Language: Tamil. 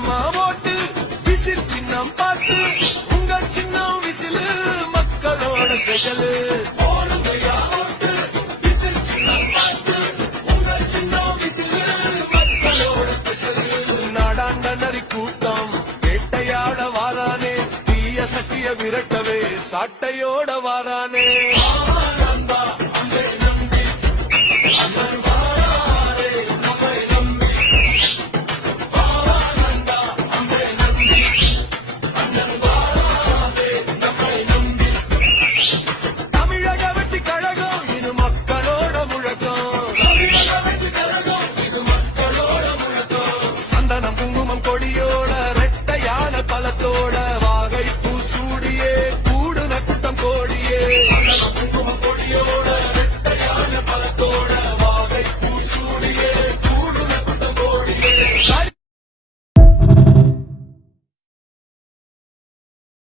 போடுங்கம்மா ஓட்டு விசில் சின்னம் பார்த்து உங்க சின்னம் விசிலு மக்களோட ஸ்பெஷலு போடுங்கய்யா ஓட்டு விசில் சின்னம் பார்த்து உங்க சின்னம் விசிலு மக்களோட ஸ்பெஷலு நாடாண்ட நரி கூட்டம் வேட்டையாட வாரானே தீய சட்டிய விரட்டவே சாட்டையோட வாரானே சந்தனம்